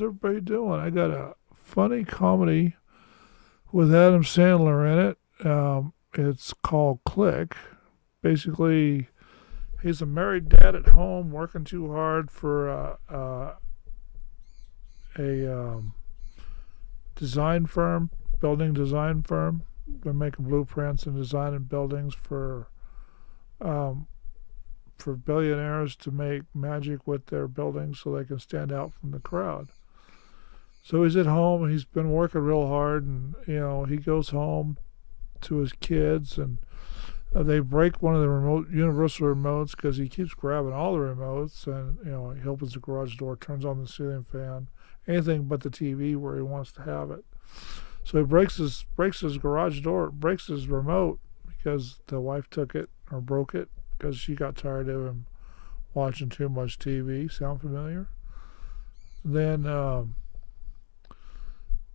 how's everybody doing? I got a funny comedy with Adam Sandler in it. It's called Click. Basically, he's a married dad at home working too hard for a design firm, building design firm. They're making blueprints and designing buildings um, for billionaires to make magic with their buildings so they can stand out from the crowd. So he's at home and he's been working real hard, and he goes home to his kids, and they break one of the remote universal remotes because he keeps grabbing all the remotes, and he opens the garage door, turns on the ceiling fan, anything but the TV where he wants to have it. So he breaks his garage door, breaks his remote because the wife took it or broke it because she got tired of him watching too much TV. Sound familiar? Then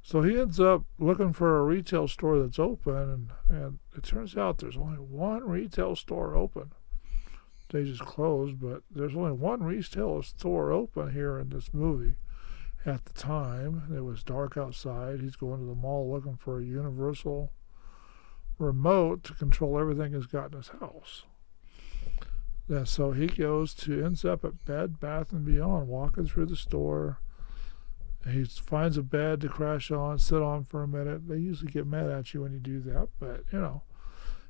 so he ends up looking for a retail store that's open, and it turns out there's only one retail store open. They just closed, but there's only one retail store open here in this movie. At the time, it was dark outside. He's going to the mall looking for a universal remote to control everything he's got in his house. And so he ends up at Bed Bath and Beyond, walking through the store. He finds a bed to crash on, sit on for a minute. They usually get mad at you when you do that, but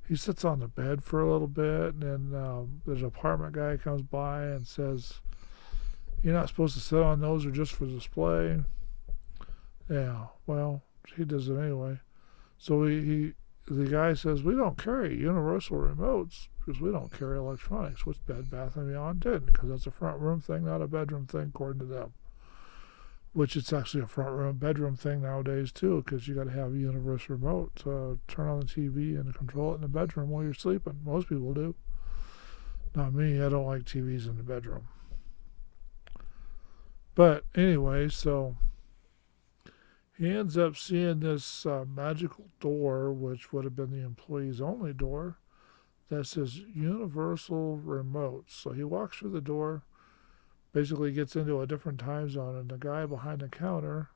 he sits on the bed for a little bit, and then there's an apartment guy comes by and says, "You're not supposed to sit on those; they're just for display." Yeah, well, he does it anyway. So the guy says, "We don't carry universal remotes because we don't carry electronics," which Bed Bath and Beyond did, because that's a front room thing, not a bedroom thing, according to them. Which it's actually a front room bedroom thing nowadays too, because you got to have a universal remote to turn on the TV and control it in the bedroom while you're sleeping. Most people do. Not me. I don't like TVs in the bedroom. But anyway, so he ends up seeing this magical door, which would have been the employees only door, that says universal remote. So he walks through the door, basically gets into a different time zone, and the guy behind the counter,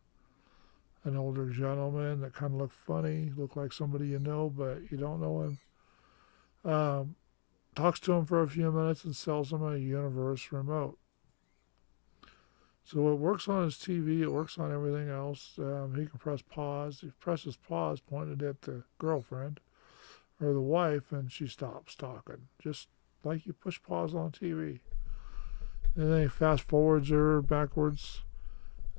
an older gentleman that kind of looked funny, looked like somebody you know but you don't know him, talks to him for a few minutes and sells him a universe remote. So it works on his TV, it works on everything else. He can press pause. He presses pause pointed at the girlfriend or the wife, and she stops talking, just like you push pause on TV. And then he fast forwards her backwards.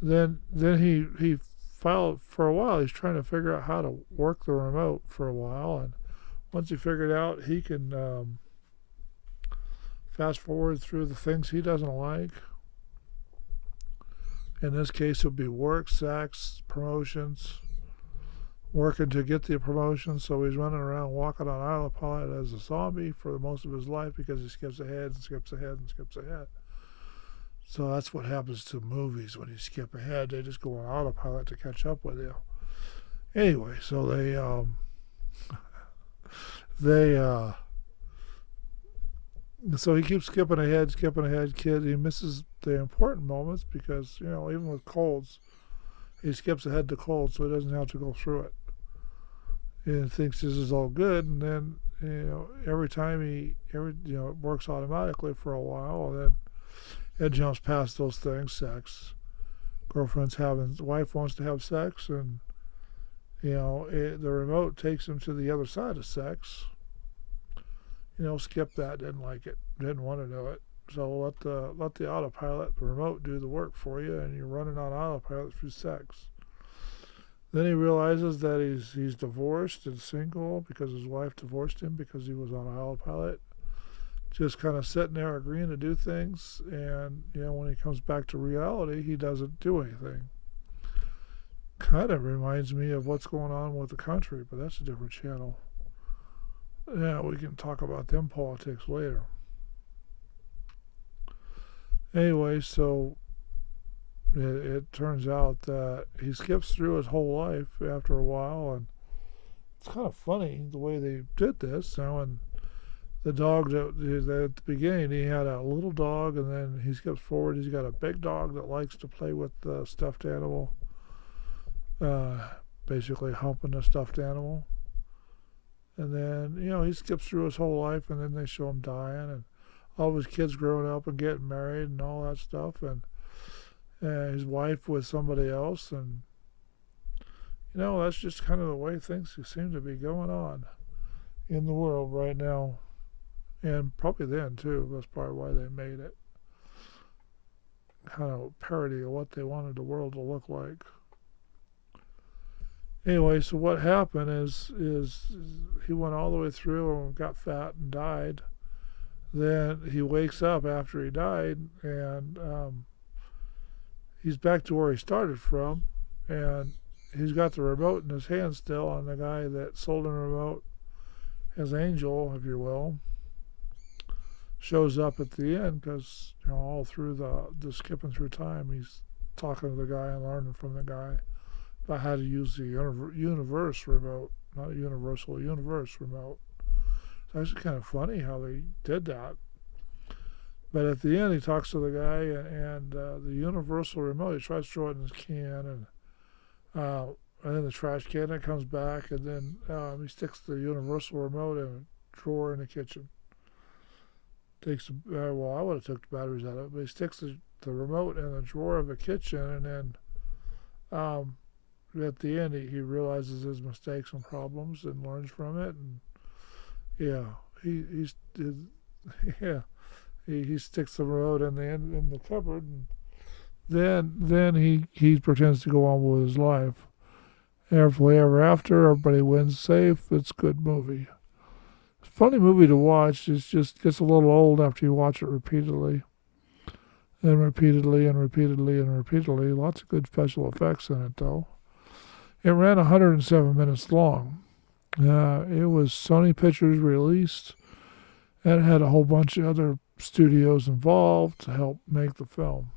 Then he filed for a while. He's trying to figure out how to work the remote for a while, and once he figured out he can fast forward through the things he doesn't like. In this case, it would be work, sex, promotions, working to get the promotion. So he's running around walking on autopilot as a zombie for most of his life because he skips ahead and skips ahead and skips ahead. So that's what happens to movies when you skip ahead. They just go on autopilot to catch up with you. Anyway, so they so he keeps skipping ahead, kid. He misses the important moments because even with colds, he skips ahead to colds, so he doesn't have to go through it. And thinks this is all good, and then every time it works automatically for a while, and then it jumps past those things. Sex, wife wants to have sex, and the remote takes him to the other side of sex. Skip that. Didn't like it. Didn't want to do it. So let the autopilot, the remote, do the work for you, and you're running on autopilot through sex. Then he realizes that he's divorced and single because his wife divorced him because he was on autopilot. Just kind of sitting there agreeing to do things, and when he comes back to reality, he doesn't do anything. Kind of reminds me of what's going on with the country, but that's a different channel. Yeah, we can talk about them politics later. Anyway, so it turns out that he skips through his whole life after a while, and it's kind of funny the way they did this. And the dog that at the beginning he had a little dog, and then he skips forward. He's got a big dog that likes to play with the stuffed animal, uh, basically humping the stuffed animal. And then he skips through his whole life, and then they show him dying, and all of his kids growing up and getting married and all that stuff, and his wife with somebody else, and that's just kind of the way things seem to be going on in the world right now, and probably then too. That's probably why they made it kind of a parody of what they wanted the world to look like. Anyway, so what happened is he went all the way through and got fat and died. Then he wakes up after he died, and he's back to where he started from, and he's got the remote in his hand still, and the guy that sold him the remote, his angel, if you will, shows up at the end, because all through the skipping through time, he's talking to the guy and learning from the guy about how to use the universe remote, not universal, universe remote. It's actually kind of funny how they did that. But at the end, he talks to the guy, and the universal remote, he tries to throw it in his can, and then the trash can, it comes back, and then he sticks the universal remote in a drawer in the kitchen. I would have took the batteries out of it, but he sticks the remote in the drawer of the kitchen, and then at the end, he realizes his mistakes and problems and learns from it, and he sticks the remote in the cupboard, and then he pretends to go on with his life. Happily ever after, everybody wins safe. It's a good movie. It's a funny movie to watch. It just gets a little old after you watch it repeatedly. And repeatedly and repeatedly and repeatedly. Lots of good special effects in it, though. It ran 107 minutes long. It was Sony Pictures released, and it had a whole bunch of other studios involved to help make the film.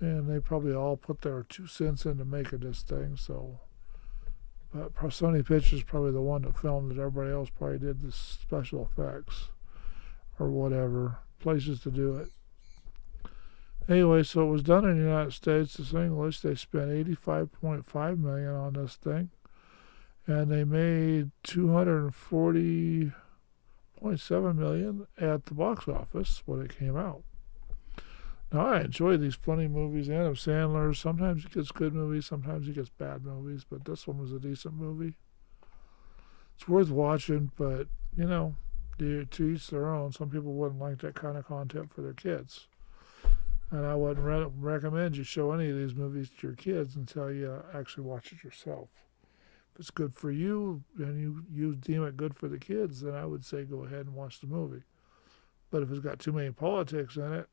And they probably all put their 2 cents into making this thing, so. But Sony Pictures is probably the one that filmed it. Everybody else probably did the special effects or whatever, places to do it. Anyway, so it was done in the United States. It's English. They spent $85.5 million on this thing, and they made $240.7 million at the box office when it came out. Now, I enjoy these funny movies. Adam Sandler, sometimes he gets good movies, sometimes he gets bad movies, but this one was a decent movie. It's worth watching, but to each their own. Some people wouldn't like that kind of content for their kids. And I wouldn't recommend you show any of these movies to your kids until you actually watch it yourself. If it's good for you and you deem it good for the kids, then I would say go ahead and watch the movie. But if it's got too many politics in it,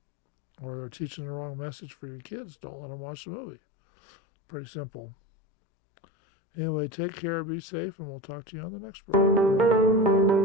or they're teaching the wrong message for your kids, don't let them watch the movie. Pretty simple. Anyway, take care, be safe, and we'll talk to you on the next program.